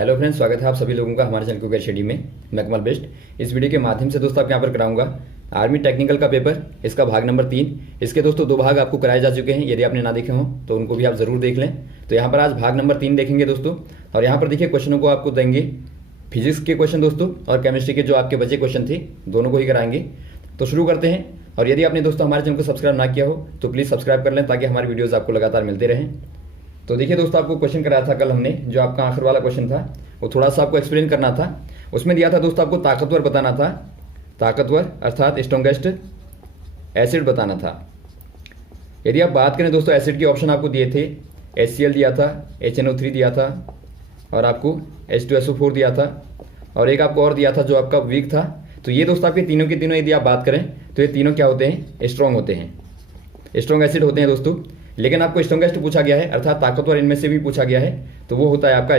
Hello friends, स्वागत है आप सभी लोगों का हमारे चैनल कुकर स्टडी में। मैं कमल बेस्ट। इस वीडियो के माध्यम से दोस्तों आपके यहाँ पर कराऊंगा आर्मी टेक्निकल का पेपर, इसका भाग नंबर 3। इसके दोस्तों 2 भाग आपको कराए जा चुके हैं। यदि आपने ना देखे हों तो उनको भी आप जरूर देख लें। तो यहाँ पर आज भाग नंबर 3 देखेंगे दोस्तों। और यहाँ पर देखिए क्वेश्चनों को आपको देंगे, फिजिक्स के क्वेश्चन दोस्तों और केमिस्ट्री के जो आपके बचे क्वेश्चन थे दोनों को ही कराएंगे। तो शुरू करते हैं। और यदि आपने दोस्तों हमारे चैनल को सब्सक्राइब ना किया हो तो प्लीज़ सब्सक्राइब कर लें ताकि हमारी वीडियोज़ आपको लगातार मिलते रहें। तो देखिए दोस्तों, आपको क्वेश्चन कराया था कल हमने, जो आपका आखिर वाला क्वेश्चन था वो थोड़ा सा आपको एक्सप्लेन करना था। उसमें दिया था दोस्तों आपको ताकतवर बताना था, ताकतवर अर्थात स्ट्रॉन्गेस्ट एसिड बताना था। यदि आप बात करें दोस्तों, एसिड के ऑप्शन आपको दिए थे, HCl दिया था, HNO3 दिया था और आपको H2SO4 दिया था और एक आपको और दिया था जो आपका वीक था। तो ये दोस्तों आपके तीनों के तीनों यदि आप बात करें तो ये तीनों क्या होते हैं, स्ट्रॉन्ग होते हैं, स्ट्रॉन्ग एसिड होते हैं दोस्तों। लेकिन आपको स्ट्रॉन्गेस्ट पूछा गया है अर्थात ताकतवर इनमें से भी पूछा गया है, तो वो होता है आपका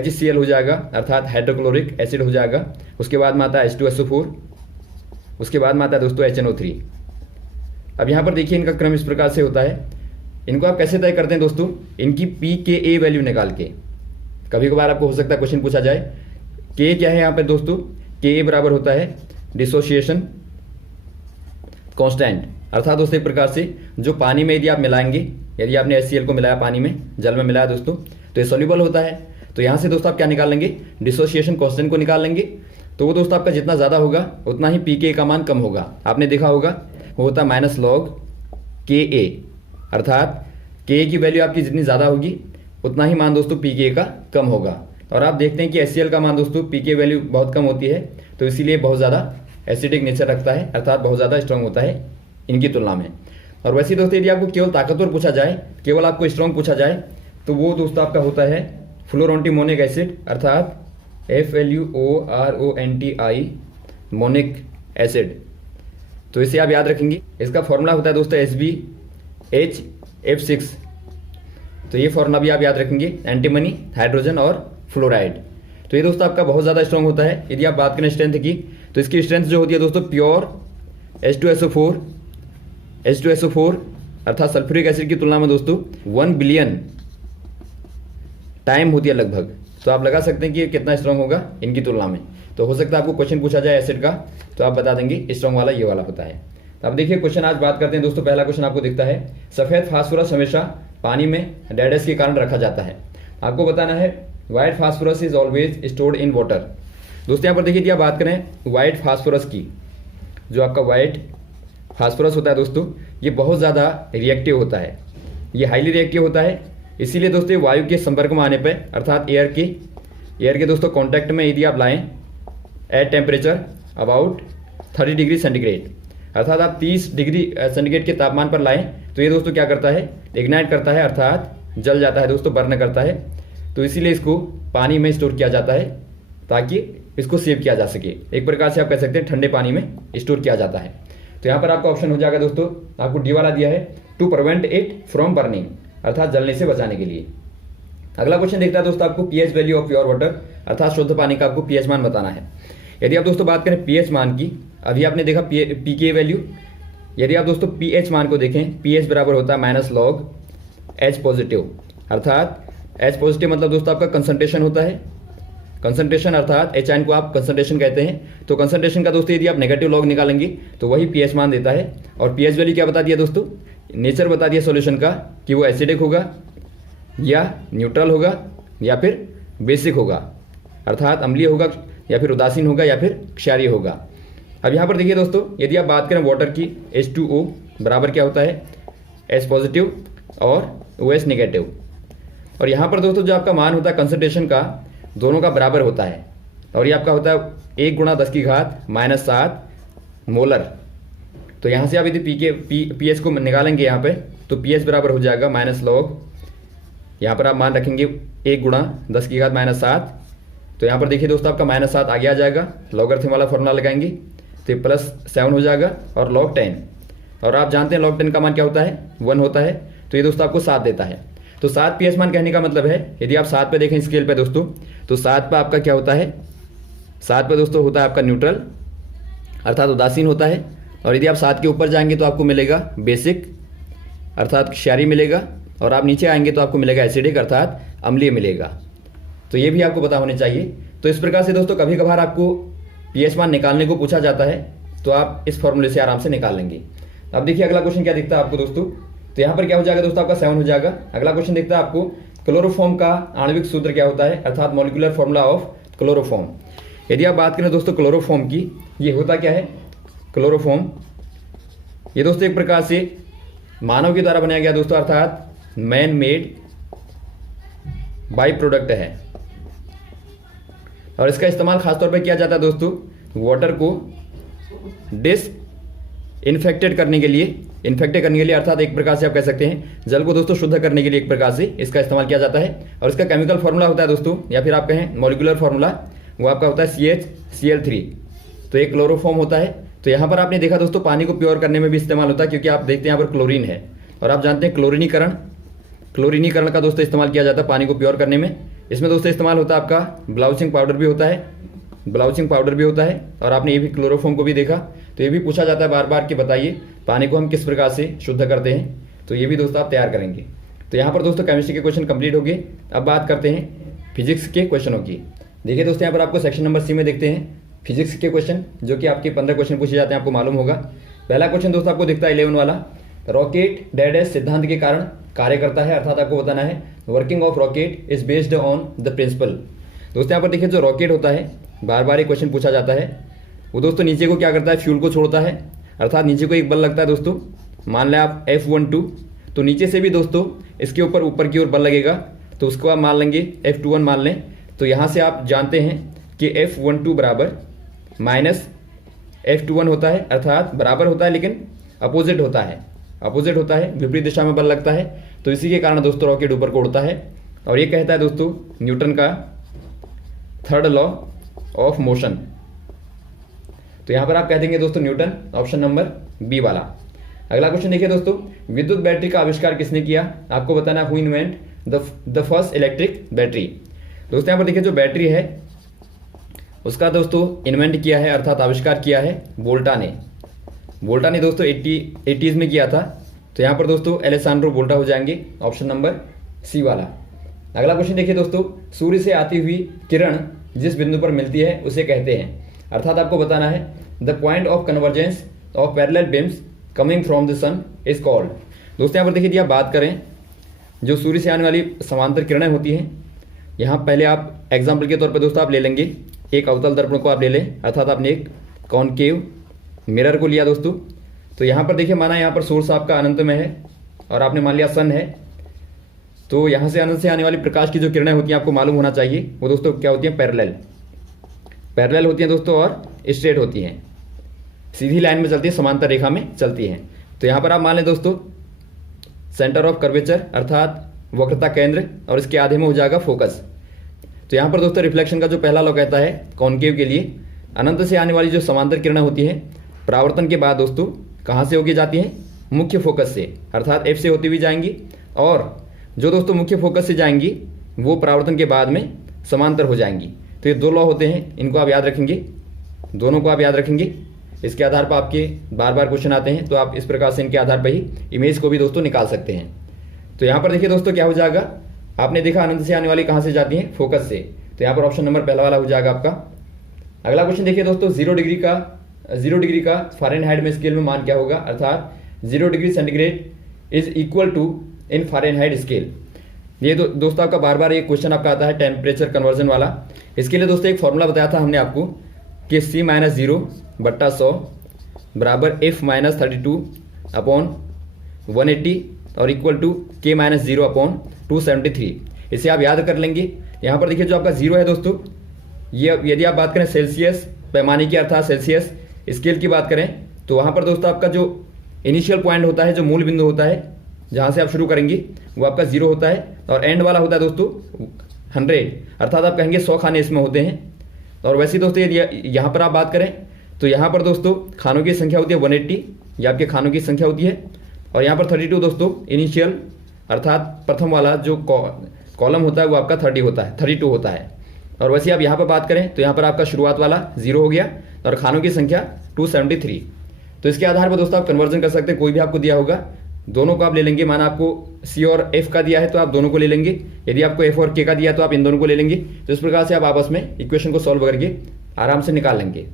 HCl हो जाएगा अर्थात हाइड्रोक्लोरिक एसिड हो जाएगा। उसके बाद में आता है H2SO4, उसके बाद में आता है दोस्तों HNO3। अब यहाँ पर देखिए इनका क्रम इस प्रकार से होता है। इनको आप कैसे तय करते हैं दोस्तों, इनकी pKa वैल्यू निकाल के। कभी कभार आपको हो सकता है क्वेश्चन पूछा जाए, K क्या है यहाँ पर दोस्तों, Ka बराबर होता है डिसोसिएशन कांस्टेंट। अर्थात दोस्तों एक प्रकार से जो पानी में यदि आप मिलाएंगे, यदि आपने HCl को मिलाया पानी में, जल में मिलाया दोस्तों, तो ये सोल्यूबल होता है। तो यहाँ से दोस्तों आप क्या निकाल लेंगे, डिसोसिएशन कांस्टेंट को निकाल लेंगे। तो वो दोस्तों आपका जितना ज़्यादा होगा उतना ही pKa का मान कम होगा। आपने देखा होगा वो होता है -log Ka, अर्थात Ka की वैल्यू आपकी जितनी ज़्यादा होगी उतना ही मान दोस्तों pKa का कम होगा। और आप देखते हैं कि HCl का मान दोस्तों pKa वैल्यू बहुत कम होती है, तो इसीलिए बहुत ज़्यादा एसिडिक नेचर रखता है अर्थात बहुत ज़्यादा स्ट्रॉन्ग होता है इनकी तुलना में। और वैसे दोस्तों यदि आपको केवल ताकतवर पूछा जाए, केवल आपको स्ट्रॉन्ग पूछा जाए, तो वो दोस्तों आपका होता है फ्लोरोंटिमोनिक एसिड अर्थात FLUORONTI मोनिक एसिड। तो इसे आप याद रखेंगे। इसका फॉर्मूला होता है दोस्तों SbHF6। तो ये फॉर्मूला भी आप याद रखेंगे, एंटीमनी, हाइड्रोजन और फ्लोराइड। तो ये दोस्तों आपका बहुत ज़्यादा स्ट्रॉन्ग होता है। यदि आप बात करें स्ट्रेंथ की, तो इसकी स्ट्रेंथ जो होती है दोस्तों प्योर H2SO4 अर्थात सल्फ्यूरिक एसिड की तुलना में दोस्तों 1 बिलियन टाइम होती है लगभग। तो आप लगा सकते हैं कि ये कितना स्ट्रॉन्ग होगा इनकी तुलना में। तो हो सकता है आपको क्वेश्चन पूछा जाए एसिड का, तो आप बता देंगे स्ट्रॉन्ग वाला ये वाला होता है। तो अब देखिए क्वेश्चन आज बात करते हैं दोस्तों। पहला क्वेश्चन आपको दिखता है, सफ़ेद फास्फोरस हमेशा पानी में डेडेस के कारण रखा जाता है। आपको बताना है white phosphorus is always stored in water. दोस्तों यहाँ पर देखिए, यदि आप बात करें व्हाइट फास्फोरस की, जो आपका व्हाइट फास्फोरस होता है दोस्तों, ये बहुत ज़्यादा रिएक्टिव होता है, ये हाईली रिएक्टिव होता है। इसीलिए दोस्तों वायु के संपर्क में आने पर अर्थात एयर के दोस्तों कांटेक्ट में यदि आप लाएं at temperature about 30 degree centigrade, अर्थात आप 30 डिग्री सेंटीग्रेड के तापमान पर लाएं, तो ये दोस्तों क्या करता है, इग्नाइट करता है अर्थात जल जाता है दोस्तों, बर्न करता है। तो इसीलिए इसको पानी में स्टोर किया जाता है ताकि इसको सेव किया जा सके। एक प्रकार से आप कह सकते हैं ठंडे पानी में स्टोर किया जाता है। तो यहाँ पर आपका ऑप्शन हो जाएगा दोस्तों, आपको डी वाला दिया है, to prevent it from burning अर्थात जलने से बचाने के लिए। अगला क्वेश्चन देखता है दोस्तों, आपको pH value of pure water अर्थात शुद्ध पानी का आपको pH मान बताना है। यदि आप दोस्तों बात करें pH मान की, अभी आपने देखा pKa वैल्यू, यदि आप दोस्तों pH मान को देखें, pH बराबर होता है -log H पॉजिटिव, अर्थात H पॉजिटिव मतलब दोस्तों आपका कंसंट्रेशन होता है, कंसंट्रेशन अर्थात H को आप कंसंट्रेशन कहते हैं। तो कंसंट्रेशन का दोस्तों यदि आप नेगेटिव लॉग निकालेंगे तो वही pH मान देता है। और pH वैल्यू क्या बता दिया दोस्तों, नेचर बता दिया सॉल्यूशन का कि वो एसिडिक होगा या न्यूट्रल होगा या फिर बेसिक होगा, अर्थात अम्लीय होगा या फिर उदासीन होगा या फिर क्षारीय होगा। अब यहाँ पर देखिए दोस्तों, यदि आप बात करें वाटर की, H2O बराबर क्या होता है, H पॉजिटिव और OH नेगेटिव। और यहाँ पर दोस्तों जो आपका मान होता है कंसंट्रेशन का, दोनों का बराबर होता है। और ये आपका होता है 1 × 10⁻⁷ मोलर। तो यहाँ से आप यदि pH को निकालेंगे यहाँ पे, तो pH बराबर हो जाएगा -log, यहाँ पर आप मान रखेंगे 1 × 10⁻⁷। तो यहाँ पर देखिए दोस्तों आपका -7 आगे आ जाएगा, लॉगरिथम वाला फॉर्मूला लगाएंगे तो +7 हो जाएगा और log 10। और आप जानते हैं log 10 का मान क्या होता है, 1 होता है। तो ये दोस्तों आपको 7 देता है। तो 7 pH मान कहने का मतलब है, यदि आप 7 पे देखें स्केल पे दोस्तों, तो 7 पे आपका क्या होता है, 7 पे दोस्तों होता है आपका न्यूट्रल अर्थात उदासीन होता है। और यदि आप 7 के ऊपर जाएंगे तो आपको मिलेगा बेसिक अर्थात क्षारीय मिलेगा। और आप नीचे आएंगे तो आपको मिलेगा एसिडिक अर्थात अम्लीय मिलेगा। तो ये भी आपको पता होने चाहिए। तो इस प्रकार से दोस्तों कभी कभार आपको pH मान निकालने को पूछा जाता है, तो आप इस फॉर्मूले से आराम से निकाल लेंगे। अब देखिए अगला क्वेश्चन क्या दिखता है आपको दोस्तों, तो यहाँ पर क्या हो जाएगा दोस्तों, आपका 7 हो जाएगा। अगला क्वेश्चन दिखता है आपको क्लोरोफॉर्म का आणविक सूत्र क्या होता है, अर्थात मॉलिक्यूलर फॉर्मूला ऑफ क्लोरोफॉर्म। यदि आप बात करें दोस्तों क्लोरोफॉर्म की, ये होता क्या है क्लोरोफॉर्म, ये दोस्तों एक प्रकार से मानव के द्वारा बनाया गया दोस्तों, अर्थात मैन मेड बाई प्रोडक्ट है। और इसका इस्तेमाल खासतौर पर किया जाता है दोस्तों वाटर को इन्फेक्टेड करने के लिए, अर्थात एक प्रकार से आप कह सकते हैं जल को दोस्तों शुद्ध करने के लिए एक प्रकार से इसका इस्तेमाल किया जाता है। और इसका केमिकल फॉर्मूला होता है दोस्तों, या फिर आप कहें मॉलिक्यूलर फॉर्मूला, वो आपका होता है CHCl3। तो एक क्लोरोफॉर्म होता है। तो यहाँ पर आपने देखा दोस्तों पानी को प्योर करने में भी इस्तेमाल होता है, क्योंकि आप देखते हैं यहाँ पर क्लोरीन है, और आप जानते हैं क्लोरीनीकरण का दोस्तों इस्तेमाल किया जाता है पानी को प्योर करने में। इसमें दोस्तों इस्तेमाल होता है आपका ब्लाउचिंग पाउडर भी होता है। और आपने ये भी क्लोरोफॉर्म को भी देखा, तो ये भी पूछा जाता है बार बार कि बताइए पानी को हम किस प्रकार से शुद्ध करते हैं, तो ये भी दोस्तों आप तैयार करेंगे। तो यहाँ पर दोस्तों केमिस्ट्री के क्वेश्चन कंप्लीट हो गए। अब बात करते हैं फिजिक्स के क्वेश्चनों की। देखिए दोस्तों यहाँ पर आपको सेक्शन नंबर C में देखते हैं फिजिक्स के क्वेश्चन, जो कि आपके 15 क्वेश्चन पूछे जाते हैं, आपको मालूम होगा। पहला क्वेश्चन दोस्तों आपको दिखता है 11 वाला, रॉकेट डैश सिद्धांत के कारण कार्य करता है, अर्थात आपको बताना है working of rocket is based on the principle. दोस्तों यहाँ पर देखिए जो रॉकेट होता है, बार बार एक क्वेश्चन पूछा जाता है, वो दोस्तों नीचे को क्या करता है, फ्यूल को छोड़ता है, अर्थात नीचे को एक बल लगता है दोस्तों, मान लें आप F12, तो नीचे से भी दोस्तों इसके ऊपर की ओर बल लगेगा, तो उसको आप मान लेंगे F21 मान लें। तो यहाँ से आप जानते हैं कि F12 बराबर माइनस F21 होता है, अर्थात बराबर होता है लेकिन अपोजिट होता है, विपरीत दिशा में बल लगता है। तो इसी के कारण दोस्तों रॉकेट ऊपर को उड़ता है। और ये कहता है दोस्तों न्यूटन का थर्ड लॉ ऑफ मोशन। तो यहाँ पर आप कह देंगे दोस्तों न्यूटन, ऑप्शन नंबर B वाला। अगला क्वेश्चन देखिए दोस्तों, विद्युत बैटरी का आविष्कार किसने किया, आपको बताना है who invent the first electric battery. दोस्तों यहाँ पर देखिए जो बैटरी है उसका दोस्तों इन्वेंट किया है, अर्थात आविष्कार किया है वोल्टा ने दोस्तों 80s में किया था। तो यहाँ पर दोस्तों एलेसांड्रो वोल्टा हो जाएंगे, ऑप्शन नंबर C वाला। अगला क्वेश्चन देखिए दोस्तों, सूर्य से आती हुई किरण जिस बिंदु पर मिलती है उसे कहते हैं, अर्थात आपको बताना है the point of convergence of parallel beams coming from the sun is called. दोस्तों यहाँ पर देखिए, यदि आप बात करें जो सूर्य से आने वाली समांतर किरणें होती हैं, यहाँ पहले आप एग्जाम्पल के तौर पर दोस्तों आप ले लेंगे एक अवतल दर्पण को आप ले लें, अर्थात आपने एक कॉनकेव मिरर को लिया दोस्तों। तो यहाँ पर देखिए माना यहाँ पर सोर्स आपका अनंत में है और आपने मान लिया सन है, तो यहाँ से अनंत से आने वाली प्रकाश की जो किरणें होती हैं आपको मालूम होना चाहिए वो दोस्तों क्या होती हैं, पैरेलल होती हैं दोस्तों, और स्ट्रेट होती हैं, सीधी लाइन में चलती है, समांतर रेखा में चलती हैं। तो यहाँ पर आप मान लें दोस्तों सेंटर ऑफ कर्वेचर अर्थात वक्रता केंद्र, और इसके आधे में हो जाएगा फोकस। तो यहाँ पर दोस्तों रिफ्लेक्शन का जो पहला लॉ कहता है कॉनकेव के लिए, अनंत से आने वाली जो समांतर किरणें होती हैं परावर्तन के बाद दोस्तों कहाँ से होगी जाती हैं, मुख्य फोकस से, अर्थात F से होती हुई जाएंगी, और जो दोस्तों मुख्य फोकस से जाएंगी वो परावर्तन के बाद में समांतर हो जाएंगी। तो ये दो लॉ होते हैं, इनको आप याद रखेंगे, दोनों को आप याद रखेंगे। इसके आधार पर आपके बार बार क्वेश्चन आते हैं, तो आप इस प्रकार से इनके आधार पर ही इमेज को भी दोस्तों निकाल सकते हैं। तो यहाँ पर देखिए दोस्तों क्या हो जाएगा, आपने देखा अनंत से आने वाली कहाँ से जाती हैं, फोकस से। तो यहाँ पर ऑप्शन नंबर पहला वाला हो जाएगा आपका। अगला क्वेश्चन देखिए दोस्तों, 0 डिग्री का फ़ारेनहाइट में स्केल में मान क्या होगा, अर्थात 0 degree centigrade is equal to in Fahrenheit scale. ये दोस्तों आपका बार बार ये क्वेश्चन आपका आता है टेम्परेचर कन्वर्जन वाला। इसके लिए दोस्तों एक फॉर्मूला बताया था हमने आपको कि C-0/100 बराबर F-32/180 और इक्वल टू K-0/273। इसे आप याद कर लेंगे। यहाँ पर देखिए जो आपका 0 है दोस्तों, ये यदि आप बात करें सेल्सियस पैमाने की अर्थात सेल्सियस स्केल की बात करें, तो वहाँ पर दोस्तों आपका जो इनिशियल पॉइंट होता है, जो मूल बिंदु होता है जहाँ से आप शुरू करेंगे वो आपका 0 होता है, और एंड वाला होता है दोस्तों 100, अर्थात आप कहेंगे 100 खाने इसमें होते हैं। और वैसे दोस्तों यदि यहाँ पर आप बात करें तो यहाँ पर दोस्तों खानों की संख्या होती है 180, ये आपके खानों की संख्या होती है, और यहाँ पर 32 दोस्तों इनिशियल अर्थात प्रथम वाला जो कॉलम होता है वो आपका 32 होता है। और वैसे आप यहाँ पर बात करें तो यहाँ पर आपका शुरुआत वाला 0 हो गया और खानों की संख्या 273। तो इसके आधार पर दोस्तों आप कन्वर्जन कर सकते हैं, कोई भी आपको दिया होगा दोनों को आप ले लेंगे। माना आपको सी और एफ का दिया है तो आप दोनों को ले लेंगे, यदि आपको एफ और के का दिया है तो आप इन दोनों को ले लेंगे। तो इस प्रकार से आप आपस में इक्वेशन को सॉल्व करके आराम से निकाल लेंगे।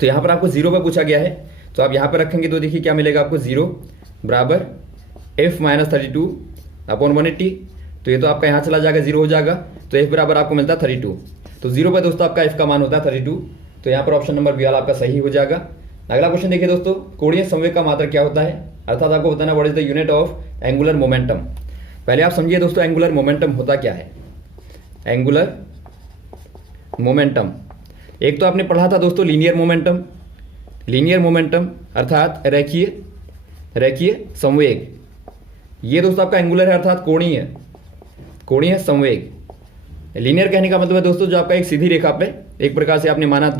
तो यहाँ पर आपको 0 पर पूछा गया है तो आप यहाँ पर रखेंगे तो देखिए क्या मिलेगा आपको, 0 बराबर f माइनस 32 अपॉन 180। तो ये तो आपका यहाँ चला जाएगा, 0 हो जाएगा। तो f बराबर आपको मिलता है 32। तो 0 पर दोस्तों आपका f का मान होता है 32। तो यहाँ पर ऑप्शन नंबर बी वाला आपका सही हो जाएगा। अगला क्वेश्चन देखिए दोस्तों, कोणीय संवेग का मात्रक क्या होता है, अर्थात आपको बताना what is the unit of angular momentum. पहले आप समझिए दोस्तों एंगुलर मोमेंटम होता क्या है। एंगुलर मोमेंटम एक तो आपने पढ़ा था दोस्तों लीनियर मोमेंटम। लीनियर मोमेंटम अर्थात रेखीय संवेग। ये दोस्तों आपका एंगुलर है अर्थात कोणीय संवेग। लीनियर कहने का मतलब है दोस्तों जो आपका एक सीधी रेखा पे एक प्रकार से आपने माना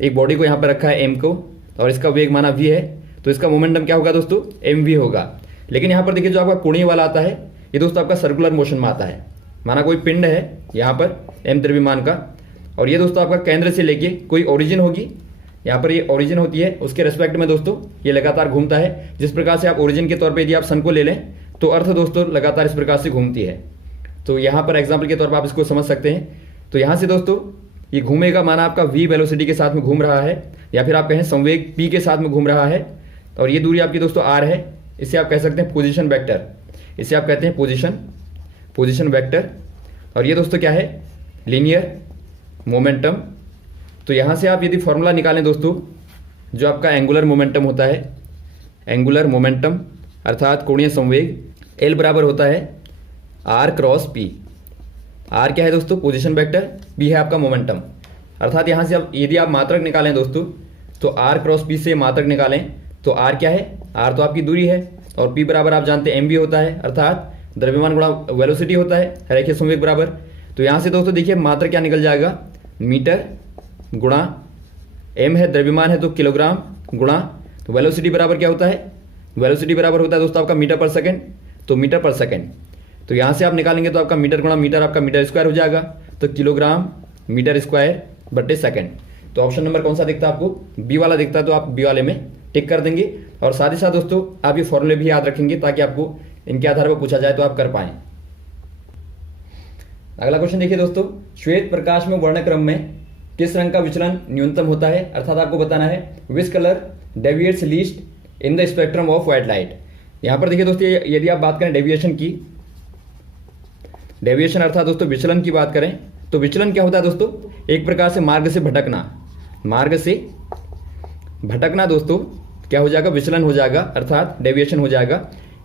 एक बॉडी को यहाँ पर रखा है m को और इसका वेग माना v है, तो इसका मोमेंटम क्या होगा दोस्तों, mv होगा। लेकिन यहाँ पर देखिए जो आपका कोणीय वाला आता है ये दोस्तों आपका सर्कुलर मोशन में आता है। माना कोई पिंड है यहाँ पर m द्रव्यमान का और ये दोस्तों आपका केंद्र से लेके कोई ओरिजिन होगी, यहाँ पर ये ओरिजिन होती है, उसके रेस्पेक्ट में दोस्तों ये लगातार घूमता है। जिस प्रकार से आप ओरिजिन के तौर पे यदि आप सन को ले लें तो अर्थ दोस्तों लगातार इस प्रकार से घूमती है। तो यहाँ पर एग्जाम्पल के तौर पर आप इसको समझ सकते हैं। तो यहाँ से दोस्तों ये घूमेगा, माना आपका v वेलोसिटी के साथ में घूम रहा है या फिर आप कहें संवेग p के साथ में घूम रहा है और ये दूरी आपकी दोस्तों r है। इसे आप कह सकते हैं पोजीशन वेक्टर, इसे आप कहते हैं पोजीशन वेक्टर। और ये दोस्तों क्या है, लीनियर मोमेंटम। तो यहाँ से आप यदि फॉर्मूला निकालें दोस्तों, जो आपका एंगुलर मोमेंटम होता है, एंगुलर मोमेंटम अर्थात कोणीय संवेग, L बराबर होता है R क्रॉस P। R क्या है दोस्तों, पोजीशन वेक्टर, P है आपका मोमेंटम। अर्थात यहाँ से अब यदि आप मात्रक निकालें दोस्तों तो R क्रॉस P से मात्रक निकालें तो R क्या है, R तो आपकी दूरी है और P बराबर आप जानते हैं mv होता है अर्थात द्रव्यमान गुणा वेलोसिटी होता है, रेखीय संवेग बराबर। तो यहाँ से दोस्तों देखिए मात्रक क्या निकल जाएगा, मीटर गुणा m है द्रव्यमान है तो किलोग्राम गुणा तो वेलोसिटी बराबर क्या होता है, वेलोसिटी बराबर होता है दोस्तों आपका मीटर पर सेकंड, तो मीटर पर सेकंड। तो यहाँ से आप निकालेंगे तो आपका मीटर गुणा मीटर आपका मीटर स्क्वायर हो जाएगा, तो किलोग्राम मीटर स्क्वायर बटे सेकंड। तो ऑप्शन नंबर कौन सा दिखता है आपको, बी वाला दिखता है, तो आप बी वाले में टिक कर देंगे। और साथ ही साथ दोस्तों आप ये फॉर्मूले भी याद रखेंगे ताकि आपको इनके आधार पर पूछा जाए तो आप कर पाएं। अगला क्वेश्चन देखिए दोस्तों, श्वेत प्रकाश में वर्णक्रम में किस रंग का विचलन न्यूनतम होता है, अर्थात आपको बताना है which colour deviates least in the spectrum of white light. यहाँ पर देखिए दोस्तों यदि आप बात करें डेविएशन की, डेविएशन अर्थात दोस्तों विचलन की बात करें तो विचलन क्या होता है दोस्तों, एक प्रकार से मार्ग से भटकना, मार्ग से भटकना दोस्तों क्या हो जाएगा, विचलन हो जाएगा अर्थात डेविएशन हो जाएगा।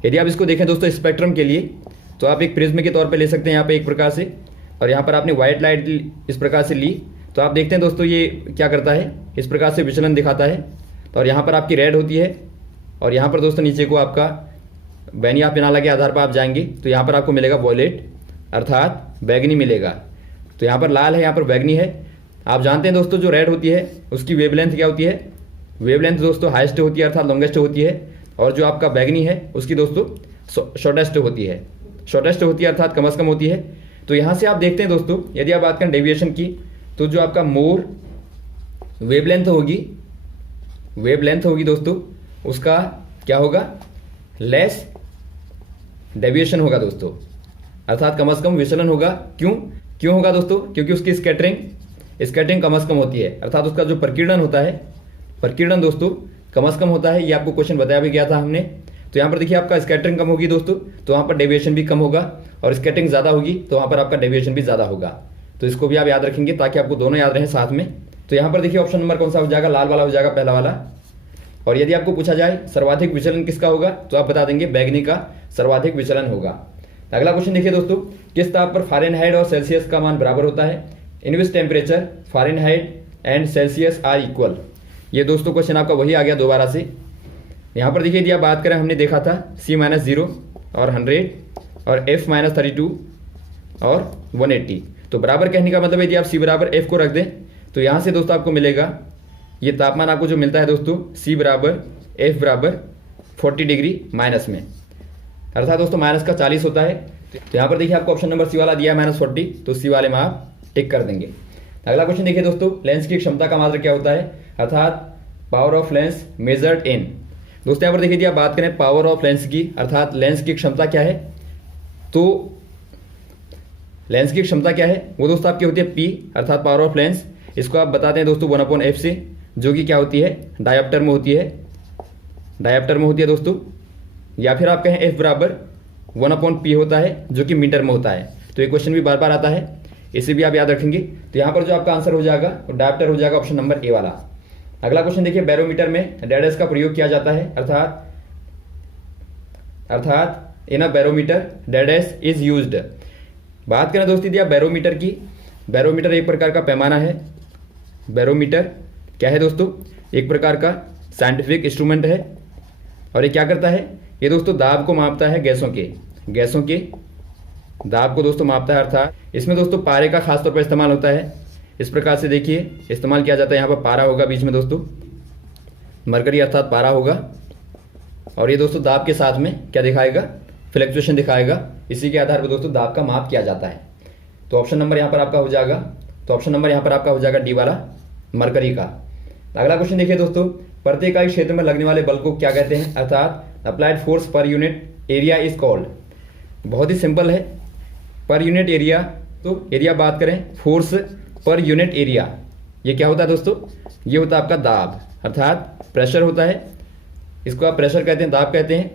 यदि आप इसको देखें दोस्तों स्पेक्ट्रम के लिए तो आप एक प्रिज्म के तौर पे ले सकते हैं यहाँ पे एक प्रकार से, और यहाँ पर आपने व्हाइट लाइट इस प्रकार से ली तो आप देखते हैं दोस्तों ये क्या करता है, इस प्रकार से विचलन दिखाता है। तो और यहाँ पर आपकी रेड होती है और यहाँ पर दोस्तों नीचे को आपका बैनिया पिनाला के आधार पर आप जाएंगे तो यहाँ पर आपको मिलेगा वॉयलेट अर्थात बैगनी मिलेगा। तो यहाँ पर लाल है, यहाँ पर बैगनी है। आप जानते हैं दोस्तों जो रेड होती है उसकी वेवलेंथ क्या होती है, वेवलेंथ दोस्तों हाईएस्ट होती है अर्थात लॉन्गेस्ट होती है, और जो आपका बैगनी है उसकी दोस्तों शॉर्टेस्ट होती है, शॉर्टेस्ट होती है अर्थात कम से कम होती है। तो यहाँ से आप देखते हैं दोस्तों यदि आप बात करें डेविएशन की तो जो आपका मोर वेवलेंथ होगी दोस्तों उसका क्या होगा, लेस डेविएशन होगा दोस्तों अर्थात कम से कम विचलन होगा। क्यों होगा दोस्तों, क्योंकि उसकी स्कैटरिंग कम से कम होती है अर्थात उसका जो प्रकीर्णन होता है, प्रकीर्णन दोस्तों कम से कम होता है। ये आपको क्वेश्चन बताया भी गया था हमने। तो यहाँ पर देखिए आपका स्कैटरिंग कम होगी दोस्तों तो वहाँ पर डेविएशन भी कम होगा, और स्कैटरिंग ज़्यादा होगी तो वहाँ पर आपका डेविएशन भी ज़्यादा होगा। तो इसको भी आप याद रखेंगे ताकि आपको दोनों याद रहें साथ में। तो यहाँ पर देखिए ऑप्शन नंबर कौन सा हो जाएगा, लाल वाला हो जाएगा पहला वाला। और यदि आपको पूछा जाए सर्वाधिक विचलन किसका होगा तो आप बता देंगे बैगनी का सर्वाधिक विचलन होगा। अगला क्वेश्चन देखिए दोस्तों, किस ताप पर फ़ारेनहाइट और सेल्सियस का मान बराबर होता है, in which temperature Fahrenheit and Celsius are equal. ये दोस्तों क्वेश्चन आपका वही आ गया दोबारा से। यहाँ पर देखिए यदि आप बात करें हमने देखा था C-0 और 100 और F-32 और 180। तो बराबर कहने का मतलब यदि आप C बराबर F को रख दें तो यहाँ से दोस्तों आपको मिलेगा ये तापमान आपको जो मिलता है दोस्तों C बराबर F बराबर 40 डिग्री माइनस में, अर्थात दोस्तों माइनस का 40 होता है। तो यहाँ पर देखिए आपको ऑप्शन नंबर C वाला दिया है -40, तो C वाले में आप टिक कर देंगे। अगला क्वेश्चन देखिए दोस्तों, लेंस की क्षमता का मात्रक क्या होता है, अर्थात power of lens measured in. दोस्तों यहाँ पर देखिए आप बात करें पावर ऑफ लेंस की, अर्थात लेंस की क्षमता क्या है, तो लेंस की क्षमता क्या है वो दोस्तों आपकी होती है P, अर्थात पावर ऑफ लेंस। इसको आप बताते हैं दोस्तों 1/f से, जो कि क्या होती है डायोप्टर में होती है, डायोप्टर में होती है दोस्तों, या फिर आप कहें F बराबर 1/P होता है, जो कि मीटर में होता है। तो ये क्वेश्चन भी बार बार आता है, इसे भी आप याद रखेंगे। तो यहाँ पर जो आपका आंसर हो जाएगा वो डायोप्टर हो जाएगा, ऑप्शन नंबर ए वाला। अगला क्वेश्चन देखिए, बैरोमीटर में डेडेस का प्रयोग किया जाता है, अर्थात इन अ बैरोमीटर डेडेस इज यूज्ड। बात करें दोस्तों यदि बैरोमीटर की, बैरोमीटर एक प्रकार का पैमाना है। बैरोमीटर क्या है दोस्तों, एक प्रकार का साइंटिफिक इंस्ट्रूमेंट है, और ये क्या करता है, ये दोस्तों दाब को मापता है, गैसों के दाब को दोस्तों मापता है। अर्थात इसमें दोस्तों पारे का खासतौर पर इस्तेमाल होता है। इस प्रकार से देखिए इस्तेमाल किया जाता है, यहाँ पर पारा होगा बीच में दोस्तों, मरकरी अर्थात पारा होगा, और ये दोस्तों दाब के साथ में क्या दिखाएगा, फ्लक्चुएशन दिखाएगा। इसी के आधार पर दोस्तों दाब का माप किया जाता है। तो ऑप्शन नंबर यहाँ पर आपका हो जाएगा, तो ऑप्शन नंबर यहाँ पर आपका हो जाएगा डी वाला, मरकरी का। अगला क्वेश्चन देखिए दोस्तों, प्रति इकाई क्षेत्र में लगने वाले बल को क्या कहते हैं, अर्थात applied force per unit area is called. बहुत ही सिंपल है, पर यूनिट एरिया। तो यदि आप बात करें फोर्स पर यूनिट एरिया, ये क्या होता है दोस्तों, ये होता है आपका दाब, अर्थात प्रेशर होता है। इसको आप प्रेशर कहते हैं, दाब कहते हैं।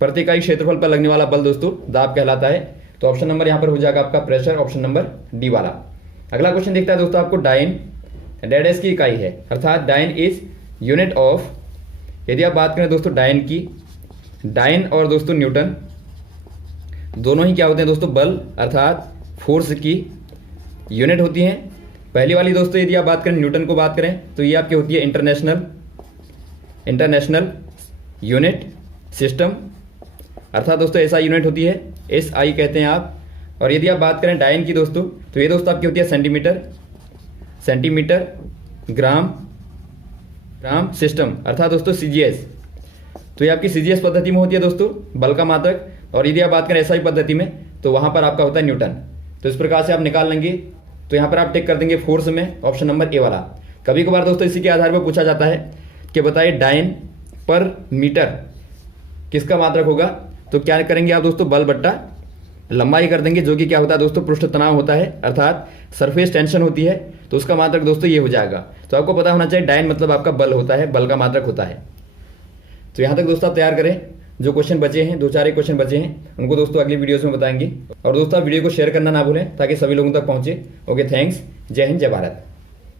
प्रति इकाई क्षेत्रफल पर लगने वाला बल दोस्तों दाब कहलाता है। तो ऑप्शन नंबर यहाँ पर हो जाएगा आपका प्रेशर, ऑप्शन नंबर डी वाला। अगला क्वेश्चन देखता है दोस्तों आपको, डाइन डेडेस की इकाई है, अर्थात डाइन इज यूनिट ऑफ। यदि आप बात करें दोस्तों डाइन की, डाइन और दोस्तों न्यूटन दोनों ही क्या होते हैं दोस्तों, बल अर्थात फोर्स की यूनिट होती हैं। पहली वाली दोस्तों यदि आप बात करें न्यूटन को बात करें, तो ये आपकी होती है इंटरनेशनल यूनिट सिस्टम, अर्थात दोस्तों एसआई यूनिट होती है, एसआई कहते हैं आप। और यदि आप बात करें डाइन की दोस्तों, तो ये दोस्तों आपकी होती है सेंटीमीटर ग्राम सिस्टम, अर्थात दोस्तों सीजीएस। तो ये आपकी सीजीएस पद्धति में होती है दोस्तों बल का मात्रक। और यदि आप बात करें एसआई पद्धति में, तो वहां पर आपका होता है न्यूटन। तो इस प्रकार से आप निकाल लेंगे। तो यहाँ पर आप टिक कर देंगे फोर्स में, ऑप्शन नंबर ए वाला। कभी कभार दोस्तों इसी के आधार पर पूछा जाता है कि बताइए डाइन पर मीटर किसका मात्रक होगा। तो क्या करेंगे आप दोस्तों, बल बट्टा लंबाई कर देंगे, जो कि क्या होता है दोस्तों, पृष्ठ तनाव होता है, अर्थात सरफेस टेंशन होती है। तो उसका मात्रक दोस्तों ये हो जाएगा। तो आपको पता होना चाहिए डाइन मतलब आपका बल होता है, बल का मात्रक होता है। तो यहाँ तक दोस्तों आप तैयार करें। जो क्वेश्चन बचे हैं, 2-4 क्वेश्चन बचे हैं, उनको दोस्तों अगली वीडियोस में बताएंगे। और दोस्तों आप वीडियो को शेयर करना ना भूलें, ताकि सभी लोगों तक पहुंचे। ओके, थैंक्स, जय हिंद, जय भारत।